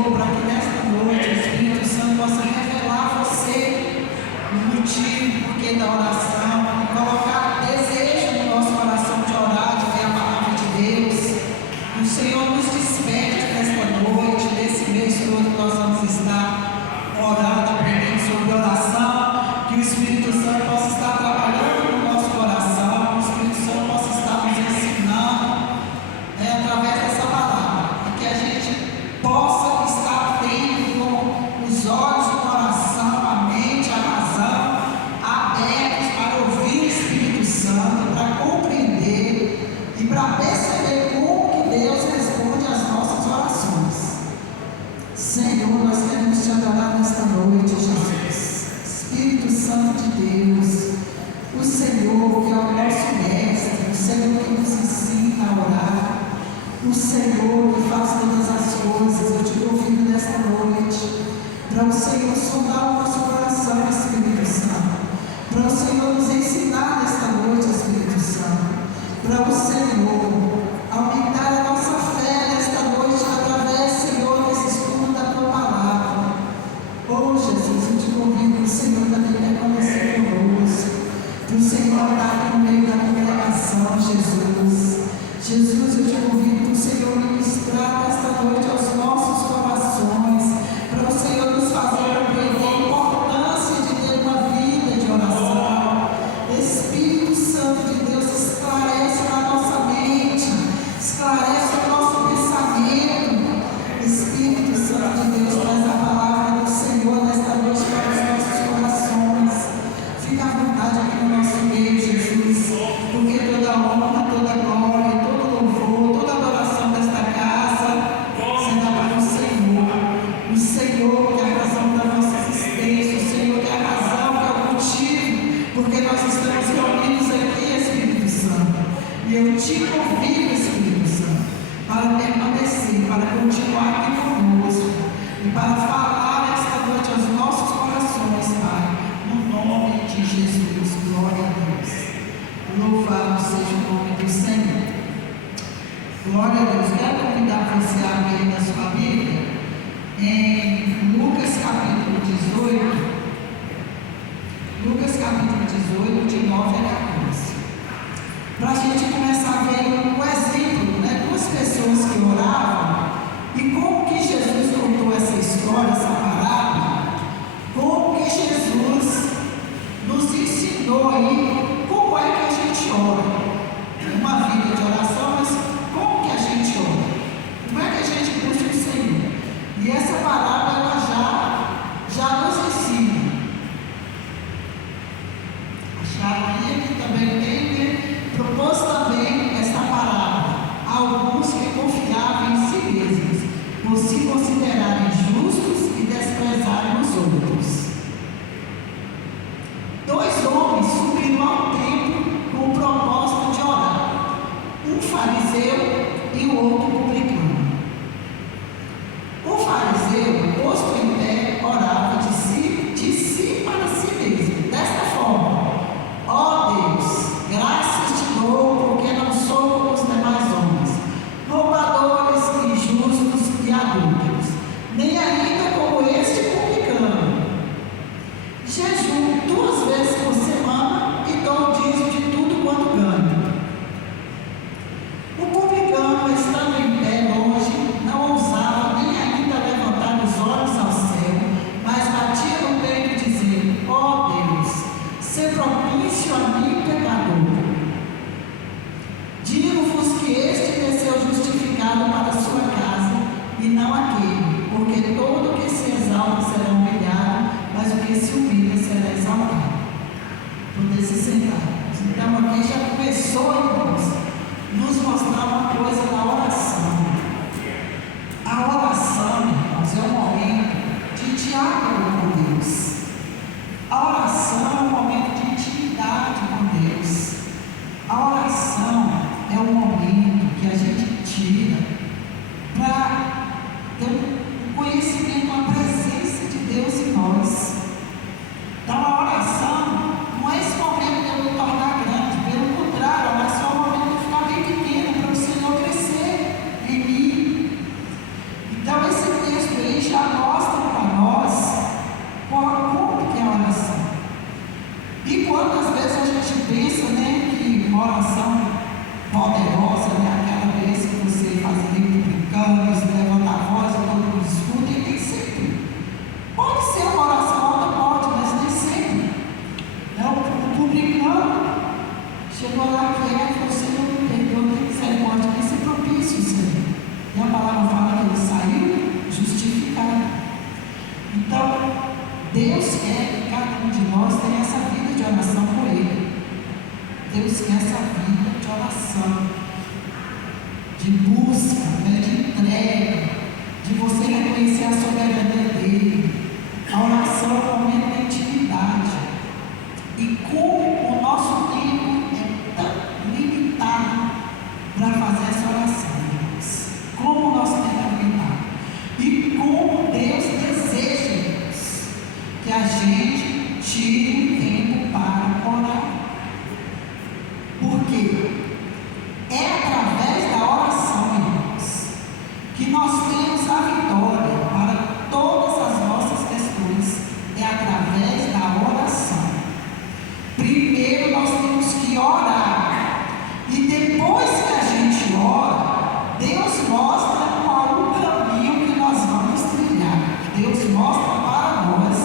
Senhor, para que nesta noite o Espírito Santo possa revelar a você o motivo, porquê da oração, colocar desejo no nosso coração de orar, de ver a palavra de Deus. Que o Senhor nos desperte nesta noite, nesse mês todo que nós vamos estar orando, aprendendo sobre oração. Que o Espírito Santo possa estar trabalhando no nosso coração, que o Espírito Santo possa estar nos ensinando através dessa palavra, e que a gente possa estar tendo com os olhos do coração, a mente, a razão abertos para ouvir o Espírito Santo, para compreender e para perceber como que Deus responde às nossas orações. Senhor, nós queremos te adorar nesta noite, Jesus. Espírito Santo de Deus, o Senhor que é o nosso mestre, o Senhor que nos ensina a orar, o Senhor que faz todas as coisas. Eu te convido nesta noite para o Senhor sondar o nosso coração, Espírito Santo, para o Senhor nos ensinar nesta noite, Espírito Santo, para o Senhor aumentar a nossa fé nesta noite através, Senhor, desse estudo da tua palavra. Oh Jesus, eu te convido, o Senhor também permanecer conosco, para o Senhor andar no meio da congregação, Jesus. Jesus, eu te convido para o Senhor ministrar nesta noite aos nossos corações, para o Senhor nos fazer compreender a importância de ter uma vida de oração. Espírito Santo de Deus, esclarece a nossa mente, esclarece o nosso pensamento. Espírito Santo de Deus, traz a palavra do Senhor nesta noite para os nossos corações. Fica à vontade aqui no nosso meio, Jesus, porque toda honra, toda glória, todo louvor, toda adoração desta casa será para o Senhor. O Senhor que é a razão da nossa existência, o Senhor que é a razão, que é o motivo, porque nós estamos reunidos aqui, Espírito Santo. E eu te convido, Espírito Santo, para permanecer, para continuar aqui conosco e para falar esta noite aos nossos corações, Pai, no nome de Jesus. Glória a Deus. Louvado seja o nome do Senhor. Glória a Deus. Quero convidar você a abrir na sua Bíblia em Lucas capítulo 18. Lucas capítulo 18, de 9 a 14. Para a gente começar a ver o exemplo, duas pessoas que oravam e como que Jesus contou essa história, essa parábola, como que Jesus nos ensinou aí como é que a gente ora. Uma vida de oração, mas como que a gente ora? Como é que a gente busca o Senhor? E essa parábola ela já nos ensina. Acharam aí que também tem, propôs também essa parábola a alguns que confiavam em si mesmos, por se considerarem justos e desprezarem os outros. Dois homens subiram ao templo com o propósito de orar, um fariseu e o outro publicano. O fariseu, posto em pé, orava de si para si mesmo, desta forma: ó Deus, graças te dou, porque não sou como os demais homens, roubadores, injustos e adúlteros, nem ainda como este publicano. Jejuo 2 vezes por semana e dou o dízimo de tudo quanto ganho. O publicano, estando em pé longe, não ousava nem ainda levantar os olhos ao céu, mas batia no peito dizendo: ó Deus, sê propício a mim, pecador. Digo-vos que este desceu justificado para a sua casa, e não aquele, porque todo o que se exalta será humilhado, mas o que se humilha será exaltado. Poder se sentar. Então aqui já começou, irmãos, nos mostrar uma coisa da oração. A oração, irmãos, é um momento de diálogo com Deus. A oração é um momento de intimidade com Deus. A oração é um momento que a gente tira para ter um conhecimento, uma presença de Deus em nós. Então a oração não é esse momento de eu me tornar grande, pelo contrário, a oração é um momento de eu ficar bem pequeno para o Senhor crescer em mim. Então esse texto aí busca, né, de entrega, de você reconhecer a soberania dele. A oração é um momento de intimidade. E como o nosso tempo é tão limitado para fazer essa oração, irmãos. Como o nosso tempo é limitado. E como Deus deseja, irmãos, que a gente tire um tempo para orar. Por quê? É através da oração, irmãos, que nós temos a vitória para todas as nossas questões. É através da oração. Primeiro nós temos que orar. E depois que a gente ora, Deus mostra qual o caminho que nós vamos trilhar. Deus mostra para nós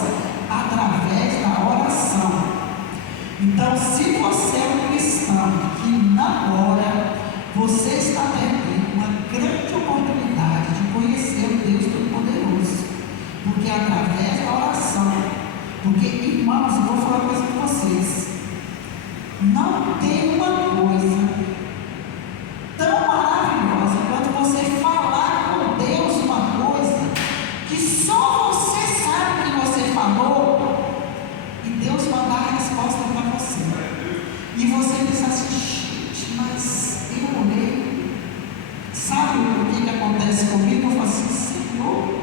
através da oração. Então, se você é um cristão que não ora, você está perdendo uma grande oportunidade de conhecer o Deus Todo-Poderoso. Porque é através da oração. Porque, irmãos, eu vou falar uma coisa com vocês. Não tem uma coisa tão maravilhosa quanto você falar com Deus uma coisa que só você sabe que você falou e Deus mandar a resposta para você. E você pensa assim, gente, mas eu orei. Sabe o que acontece comigo? Eu falo assim, Senhor,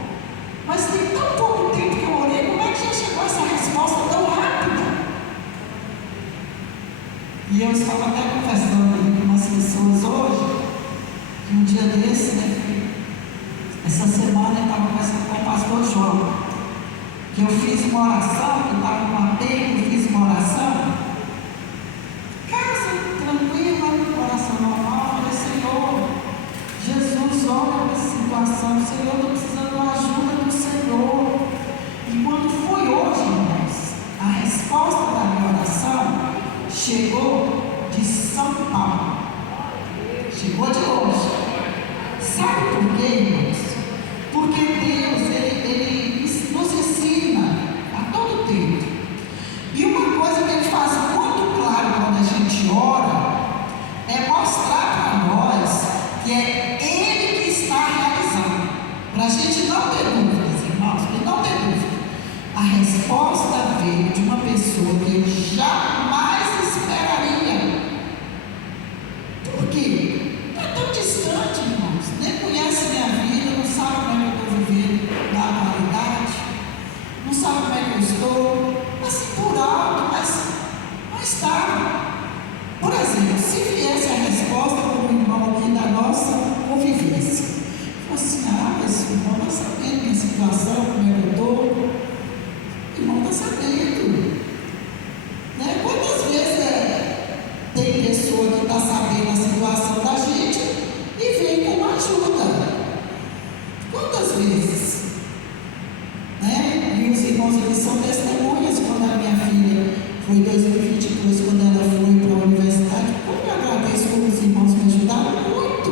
mas tem tão pouco tempo que eu orei, como é que já chegou essa resposta tão rápida? E eu estava até conversando aí com umas pessoas hoje, que um dia desse, né, essa semana eu estava conversando com o pastor João, que eu fiz uma oração, que eu estava numa tempo, eu fiz uma oração, casa tranquila, oração normal, eu falei, Senhor, Jesus, olha essa situação, Senhor, estou precisando da ajuda do Senhor. E quando foi hoje, irmãos, a resposta da minha oração chegou de São Paulo. Chegou de hoje. Sabe por quê, irmãos? Porque Deus, Ele nos ensina a todo tempo. E uma coisa que Ele faz muito claro quando a gente ora é mostrar para nós que é Ele que está realizando. Para a gente não ter dúvidas, irmãos, para não ter dúvida. A resposta veio de uma pessoa que eu jamais esperaria. Por quê? Está tão distante, irmãos. Nem conhece minha vida, não sabe como é que eu estou vivendo na atualidade, não sabe como é que eu estou, assim por alto, mas não está. Por exemplo, se viesse a resposta do irmão aqui da nossa convivência, assim, mas o irmão está sabendo minha situação, como é que eu estou, o irmão está sabendo, né? Quantas vezes tem pessoa que está sabendo a situação da gente e vem com uma ajuda? Quantas vezes? Né? E os irmãos aqui são testemunhas. Quando a minha filha foi em 2022, quando ela foi para a universidade, como eu agradeço como os irmãos me ajudaram muito,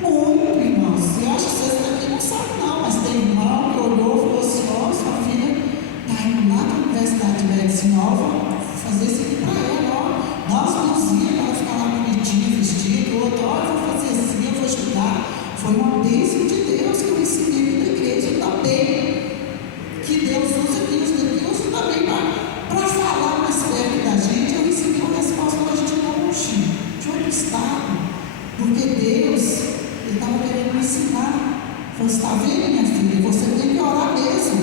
muito, irmãos. Eu acho que vocês daqui não sabem não, mas tem irmão que olhou e falou assim, ó, sua filha está indo lá para a Universidade de Medicina, ó, vou fazer isso aqui para ela, ó, dá umas mãozinhas para ela ficar lá bonitinha, vestido, outro, ó, eu vou fazer assim, eu vou ajudar. Foi uma bênção de Deus que eu recebi da igreja também, que Deus usa aqui, usa também para falar mais perto da gente. Eu recebi uma resposta hoje de longe, de outro estado, porque Deus, Ele estava querendo me ensinar. Você está vendo, minha filha? Você tem que orar mesmo.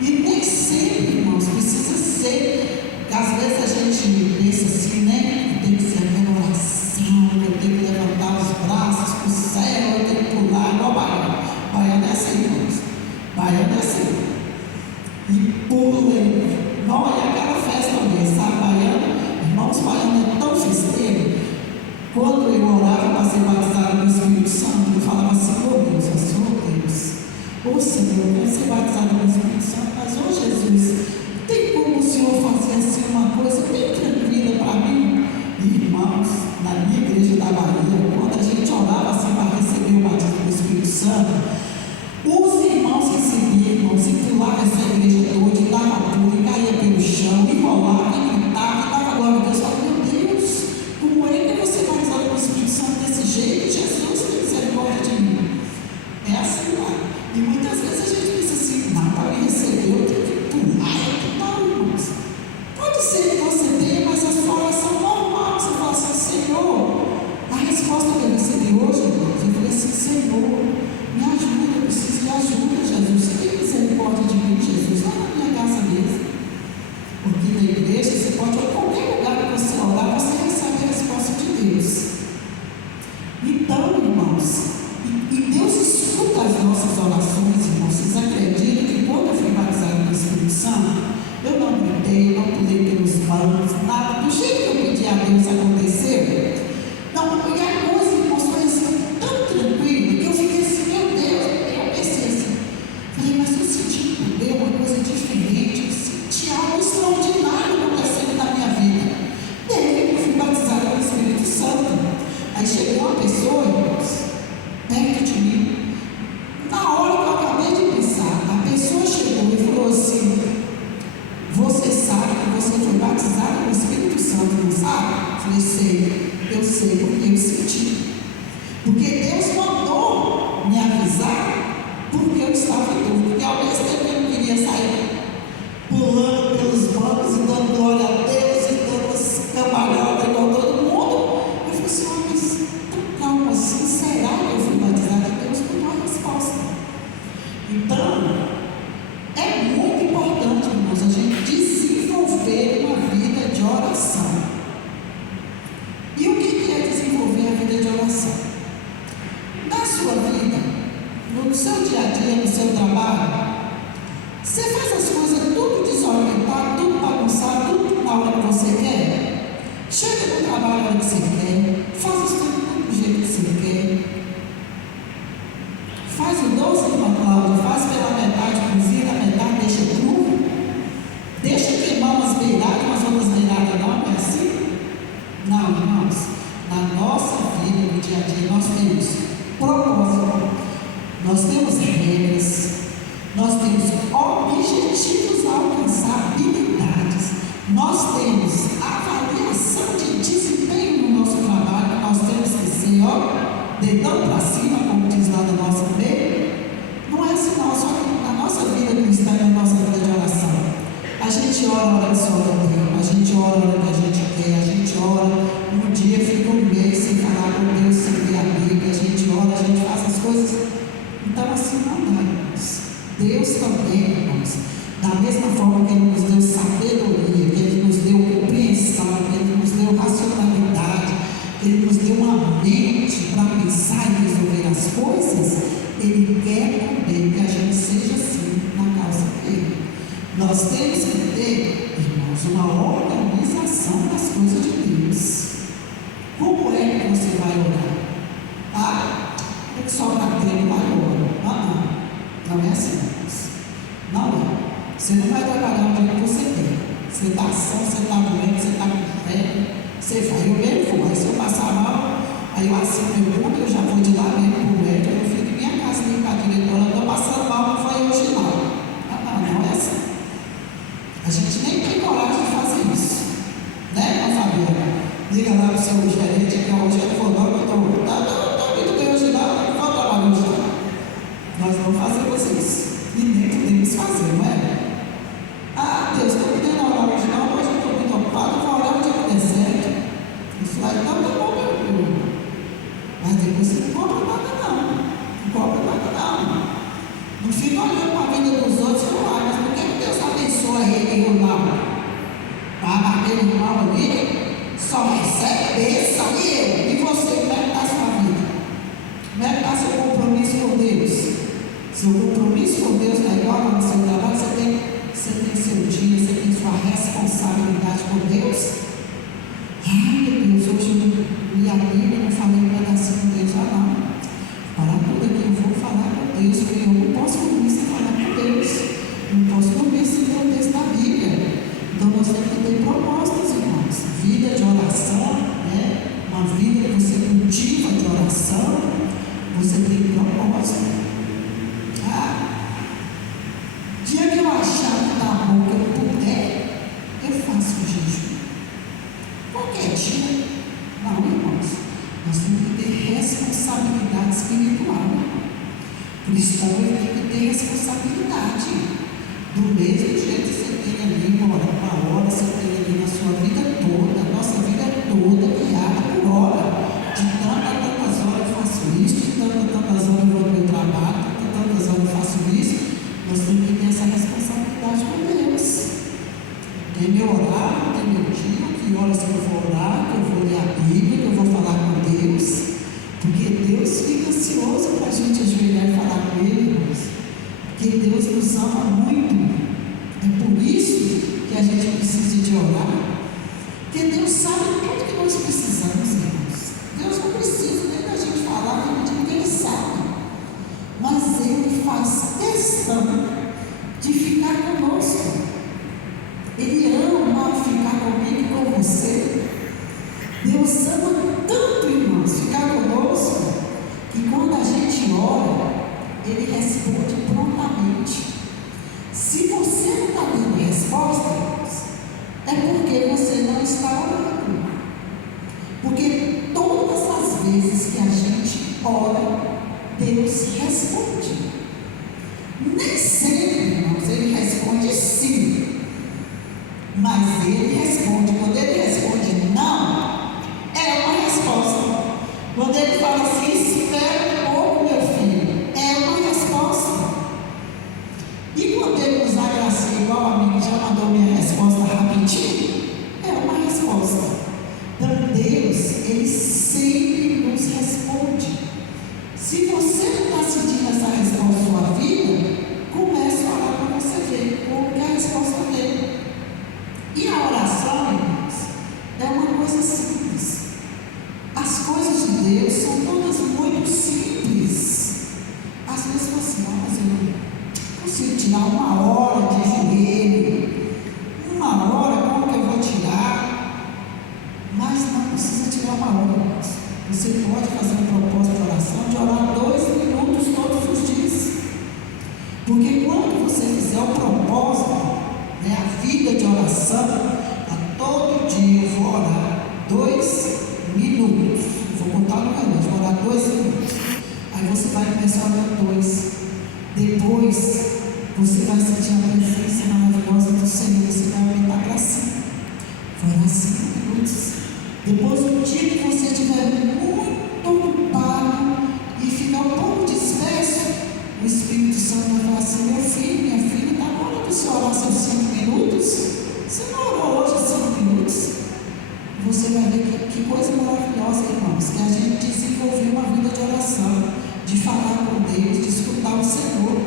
E nem sempre, irmãos, precisa ser. Às vezes a gente pensa assim, né? Tem que ser aquela oração, eu tenho que levantar os braços para o céu, eu tenho que pular, igual baiano. Baiano é assim, irmãos. Baiano é assim. E pula, não é aquela festa mesmo, sabe? Baiano, irmãos, baiano é tão festeiro. Quando eu orava para ser batizado no Espírito Santo, eu falava assim, oh Deus, ô Senhor, eu quero ser batizado no Espírito Santo, mas ô Jesus, tem como o Senhor fazer assim uma coisa bem tranquila para mim? Irmãos, na minha igreja da Bahia, quando a gente orava assim para receber o batismo do Espírito Santo, os irmãos recebiam, irmãos, e pulavam essa igreja toda, e dava tudo, e caía pelo chão, sei porque eu senti. Porque Deus mandou me avisar porque eu estava em dúvida. Porque ao mesmo tempo eu não queria sair pulando pelos bancos e dando glória a Deus e dando cambalhota igual todo mundo. Eu falei assim, mas tão calma assim, será que eu fui batizada? Deus me deu a resposta. Então, é muito importante, irmãos, a gente desenvolver uma vida de oração. E o que é desenvolver a vida de oração? Na sua vida, no seu dia a dia, no seu trabalho, você faz as coisas tudo desorientado, tudo bagunçado, tudo na hora que você quer. Chega no trabalho na hora que você quer, faz as coisas do jeito que você quer. Faz o doce, irmã Cláudia, faz pela metade, cozinha, a metade deixa cru. Deixa queimar umas beiradas, umas outras beiradas não é assim? Não, irmãos. Na nossa vida, no dia a dia, nós temos propósito, nós temos regras, nós temos objetivos a alcançar, habilidades, nós temos avaliação de desempenho no nosso trabalho, nós temos que ser, dedão para cima, como diz lá no nosso meio. Não é assim não, só que na nossa vida cristã e na nossa vida de oração, a gente ora a hora que só a gente ora a hora que a gente quer, a gente ora, um dia fica um mês sem falar com Deus, sem ler a Bíblia, a gente ora, a gente faz as coisas. Então assim não dá, irmãos. Deus também, irmãos, da mesma forma que Ele nos deu sabedoria, que Ele nos deu compreensão, que Ele nos deu racionalidade, que Ele nos deu uma mente para pensar e resolver as coisas, Ele quer também que a gente seja assim na causa dele. Nós temos que ter, irmãos, uma organização das coisas de Deus. Como é que você vai orar? Ah, tem que sobrar tempo agora. Não é assim, irmãos. Não é. Você não vai trabalhar o dia que você quer. Você está são, você está doente, você está com fé. Você vai, eu mesmo vou. Aí se eu passar mal, aí eu assino meu ponto, eu já vou de lá mesmo para o médico, eu fico em minha casa limpa a diretora, eu estou passando mal, não foi hoje não. Não é assim. A gente nem tem coragem de fazer isso. Né, não Fabiana? Liga lá para o seu gerente que hoje ele falou, não, eu estou muito bem hoje não, eu não vou trabalhar hoje não. Nós não fazemos isso. E nem podemos fazer, não é? Ah, Deus, estou podendo orar hoje não, hoje eu estou muito ocupado, vou orar o dia que der certo. Eu falei, então tá bom, meu filho. Mas depois você não cobra nada não. Não cobra nada não. Não fica olhando para a vida dos outros e falar, mas por que Deus abençoa ele ou não? Para aquele irmão ali, só recebe bênção e você, como é que está a sua vida? Como é que está seu compromisso com Deus? Seu compromisso com Deus está igual no seu trabalho, você tem seu dia, você tem sua responsabilidade com Deus. Ai meu Deus, hoje eu li a Bíblia, não falei um pedacinho com Deus, não. Para tudo aqui, eu vou falar com Deus, porque eu não posso dormir sem falar com Deus. Não posso dormir sem ter o texto da Bíblia. Então nós temos que ter propósitos, irmãos. Vida de oração, né? Uma vida que você cultiva de oração, você tem propósito. Dia que eu achar que está bom, que eu puder, eu faço o jejum. Qualquer dia. Não, irmãos. Nós temos que ter responsabilidade espiritual. O cristão tem que ter responsabilidade. Do mesmo jeito que você tem ali uma hora, você tem ali na sua vida toda, a nossa vida toda guiada por hora. De tantas horas eu faço isso, de tantas horas eu vou no meu trabalho, de tantas horas eu faço isso. Nós temos que ter essa responsabilidade com Deus. Tem meu horário, tem meu dia, que horas que eu vou orar, que eu vou ler a Bíblia, que eu vou falar com Deus. Porque Deus fica ansioso para a gente ajoelhar e falar com Ele, irmãos. Porque Deus nos ama muito. É por isso que a gente precisa de orar. Porque Deus sabe tudo que nós precisamos, irmãos. Deus não precisa nem da gente falar, nem de ninguém sabe. Mas Ele faz questão de ficar conosco. Ele ama ficar comigo e com você. Deus ama tanto, irmãos, ficar conosco, que quando a gente ora, Ele responde prontamente. Se você não está dando resposta, irmãos, é porque você não está orando. Porque todo vezes que a gente ora, Deus responde. Nem sempre, irmãos, Ele responde sim, mas Ele responde. Quando Ele responde não, é uma resposta. Quando Ele fala assim, espera um pouco, meu filho, é uma resposta. E quando Ele nos agracia, igual a mim, que já mandou minha resposta rapidinho, é uma resposta. Então Deus, Ele sempre nos responde. Se você não está sentindo essa resposta na sua vida, comece a orar para você ver como que é a resposta dele. E a oração, irmãos, é uma coisa simples. As coisas de Deus são todas muito simples. Às vezes você, mas eu não consigo tirar uma hora de joelho, uma hora, como que eu vou tirar? Mas não precisa tirar uma hora, irmãos. Você pode fazer um propósito de oração, de orar 2 minutos todos os dias. Porque quando você fizer o propósito, a vida de oração, a todo dia eu vou orar 2 minutos. Vou contar no relógio, vou orar 2 minutos. Aí você vai começar a orar 2. Depois, você vai sentir a presença maravilhosa do Senhor. Você vai aumentar para 5. Vai orar 5 minutos. Depois, no dia que você estiver muito ocupado e ficar um pouco disperso, o Espírito Santo vai falar assim: meu filho, minha filha, está na hora de você orar seus 5 minutos. Você não orou hoje 5 minutos? Você vai ver que coisa maravilhosa, irmãos, que a gente desenvolveu uma vida de oração, de falar com Deus, de escutar o Senhor.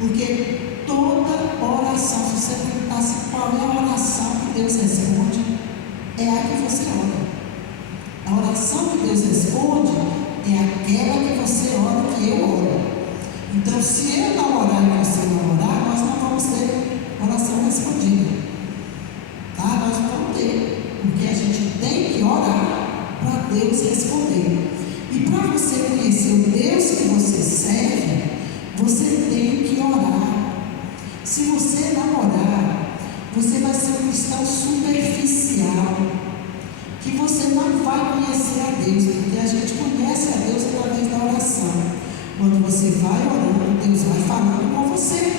Porque toda oração, se você perguntasse qual é a oração que Deus responde, é a que você ora. A oração que Deus responde é aquela que você ora, que eu oro. Então, se eu não orar e você não orar, nós não vamos ter oração respondida. Tá? Nós não vamos ter. Porque a gente tem que orar para Deus responder. E para você conhecer o Deus que você serve, você tem que orar. Se você não orar, você vai ser um cristão superficial, que você não vai conhecer a Deus, porque a gente conhece a Deus através da oração. Quando você vai orando, Deus vai falando com você.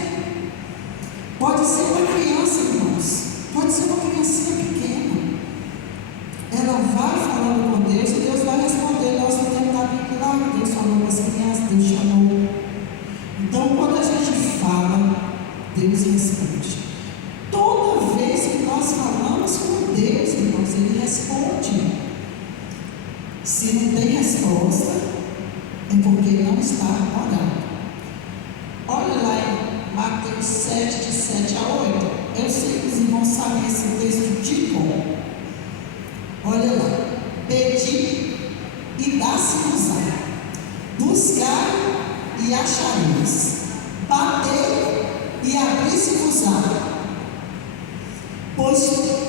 Pode ser uma criança, irmãos, pode ser uma criancinha pequena. Ela vai falando com Deus e Deus vai responder. Nós não temos nada lá, Deus falou com as crianças, Deus chamou. Então, quando a gente fala, Deus responde. Toda vez que nós falamos com Deus, irmãos, Ele responde. Se não tem resposta, é porque não está orando. Olha lá em Mateus 7, de 7 a 8. Eu sei que os irmãos sabem esse texto de cor. Olha lá. Pedi e dá-se-vos-á. Buscai e achareis. Batei e abri-se-vos-á. Pois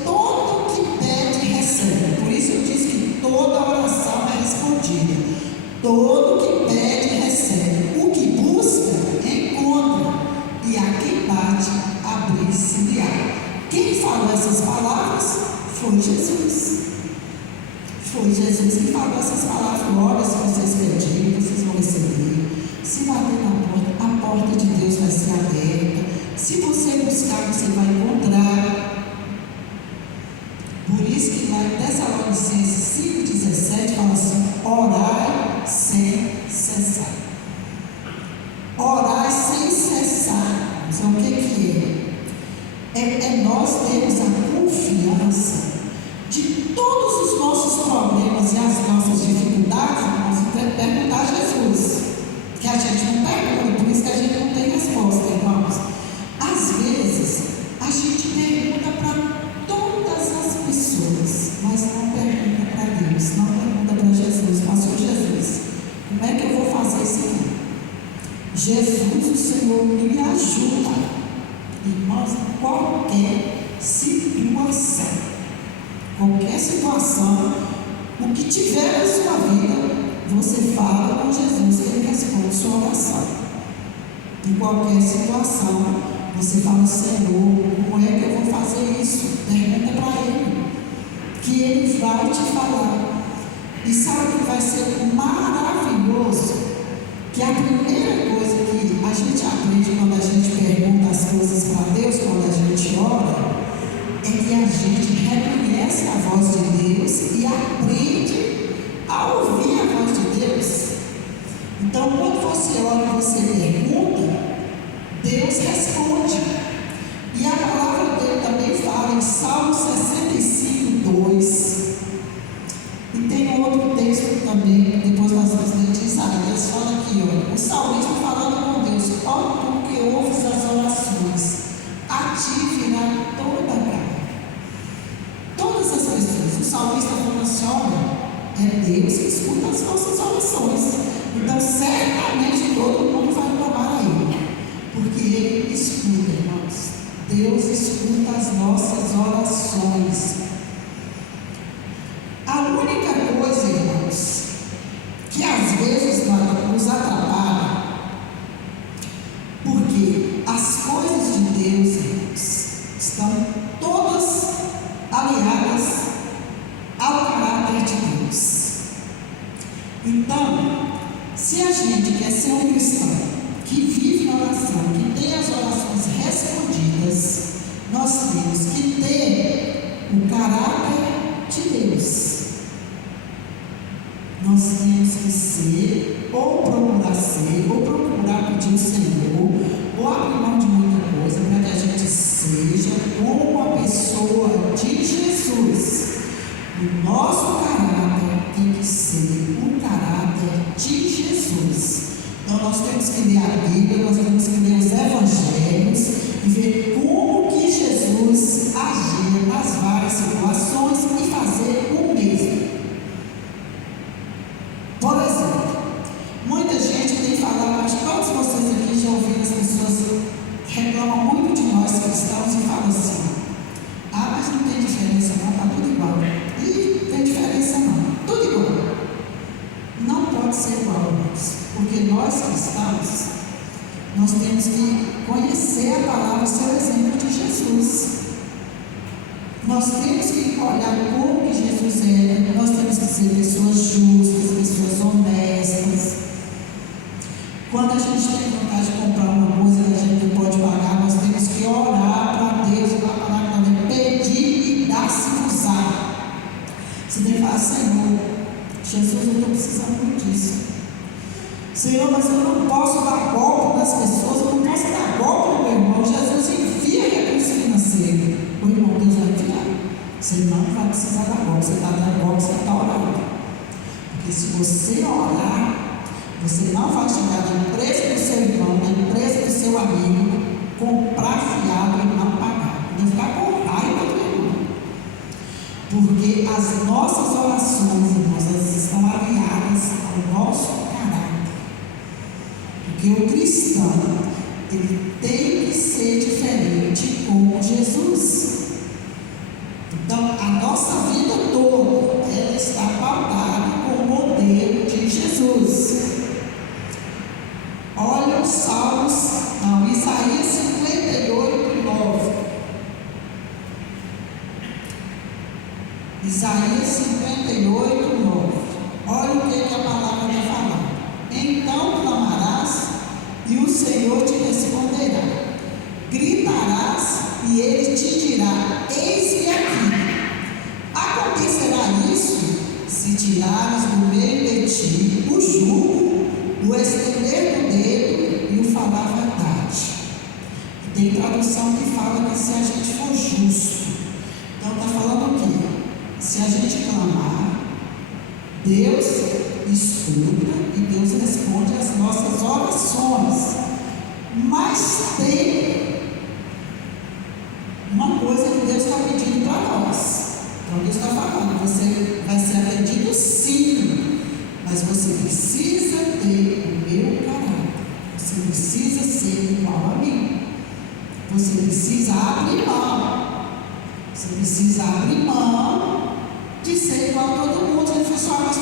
todo que pede recebe. Por isso eu disse que toda oração é respondida. Todo que pede recebe. O que busca encontra. E a quem bate abrir-se-lhe-á. Quem falou essas palavras foi Jesus. Foi Jesus que falou essas palavras. Olha, se vocês pedirem, vocês vão receber. Se bater na porta, a porta de Deus vai ser aberta. Se você buscar, você vai encontrar. Por isso que lá em Tessalonicenses 5,17 fala assim: orai sem cessar. Orai sem cessar. Então, o que é? É nós termos a confiança de todos os nossos problemas e as nossas dificuldades, nós perguntar a Jesus. Que a gente não pergunta, por isso que a gente não tem resposta, irmãos. Às vezes, a gente pergunta para todas as pessoas, mas não pergunta para Deus, não pergunta para Jesus. Pastor Jesus, como é que eu vou fazer isso aqui? Jesus, o Senhor me ajuda. Irmãos, qualquer situação, o que tiver na sua vida, você fala com Jesus, que Ele responde sua oração. Em qualquer situação, você fala: Senhor, como é que eu vou fazer isso? Pergunta para Ele, que Ele vai te falar. E sabe que vai ser maravilhoso? Que a primeira coisa que a gente aprende quando a gente pergunta as coisas para Deus, quando a gente ora, é que a gente reconhece a voz de Deus e aprende a ouvir a voz de Deus. Então, quando você ora e você pergunta, Deus responde. E a palavra dele também fala em Salmo 65, 2. E tem outro texto também, depois nós vamos ler de Isaías, fala aqui, ó, o salmista falando com Deus: ó, tu que ouves as orações, a ti virá toda a glória. Todas as pessoas, o salmista falando assim: olha, é Deus que escuta as nossas orações. Então, certamente todo mundo vai clamar a Ele, porque Ele escuta, irmãos. Deus escuta as nossas orações. A única coisa, irmãos, que às vezes nos atrapalha, porque as coisas de Deus, irmãos, estão todas aliadas ao caráter de Deus. Então, se a gente quer ser um cristão que vive na oração, que tem as orações respondidas, nós temos que ter o caráter de Deus. Nós temos que ser, ou procurar pedir o Senhor, ou abrir mão de muita coisa para que a gente seja como a pessoa de Jesus. O nosso caráter tem que ser o caráter de Jesus. Então nós temos que ler a Bíblia, nós temos que ler os Evangelhos e ver como que Jesus agia nas várias situações e fazer o mesmo. Por exemplo, muita gente tem falado, acho que todos vocês aqui já ouviram, as pessoas reclamam muito de nós cristãos e falam assim: ah, mas não tem diferença não, está tudo igual. E tem diferença não, tudo igual. Não pode ser igual, irmãos, porque nós cristãos, nós temos que conhecer a palavra, o seu exemplo de Jesus. Nós temos que olhar como que Jesus é, nós temos que ser pessoas justas, pessoas honestas. Quando a gente tem vontade de comprar uma coisa que a gente não pode pagar, nós temos que orar para Deus, para a palavra dele, pedir e dar-se-nos-á. Você tem que falar: Senhor, Jesus, eu estou precisando muito disso. Senhor, mas eu não posso dar golpe nas pessoas, eu não posso dar golpe no meu irmão. Jesus, envia recurso financeiro. O irmão, Deus vai enviar. Você não vai precisar dar golpe, você está dando golpe, você está orando. Porque se você orar, você não vai chegar na empresa do seu irmão, na empresa do seu amigo, comprar fiado e não pagar. Não ficar com raiva do irmão. Porque as nossas orações, irmãos, elas estão alinhadas ao nosso caráter. Porque o cristão, ele tem que ser diferente como Jesus. Então, a nossa vida toda, ela está pautada com o modelo de Jesus. Olha os Salmos, Isaías 58, 9. Isaías 58, 9. Olha o que a palavra está falando. Então clamarás e o Senhor te responderá. Gritarás e ele te dirá: eis-me aqui. Acontecerá isso se tirares do meio de ti o jugo, o estender do dedo e o falar a verdade. Tem tradução que fala que se a gente for justo. Então está falando o quê? Se a gente clamar, Deus escuta e Deus responde às nossas orações. Mas tem uma coisa que Deus está pedindo para nós. Então Deus está falando: você vai ser atendido sim, mas você precisa ter o meu caráter. Você precisa ser igual a mim. Você precisa abrir mão. Você precisa abrir mão de ser igual a todo mundo. Ele falou: mas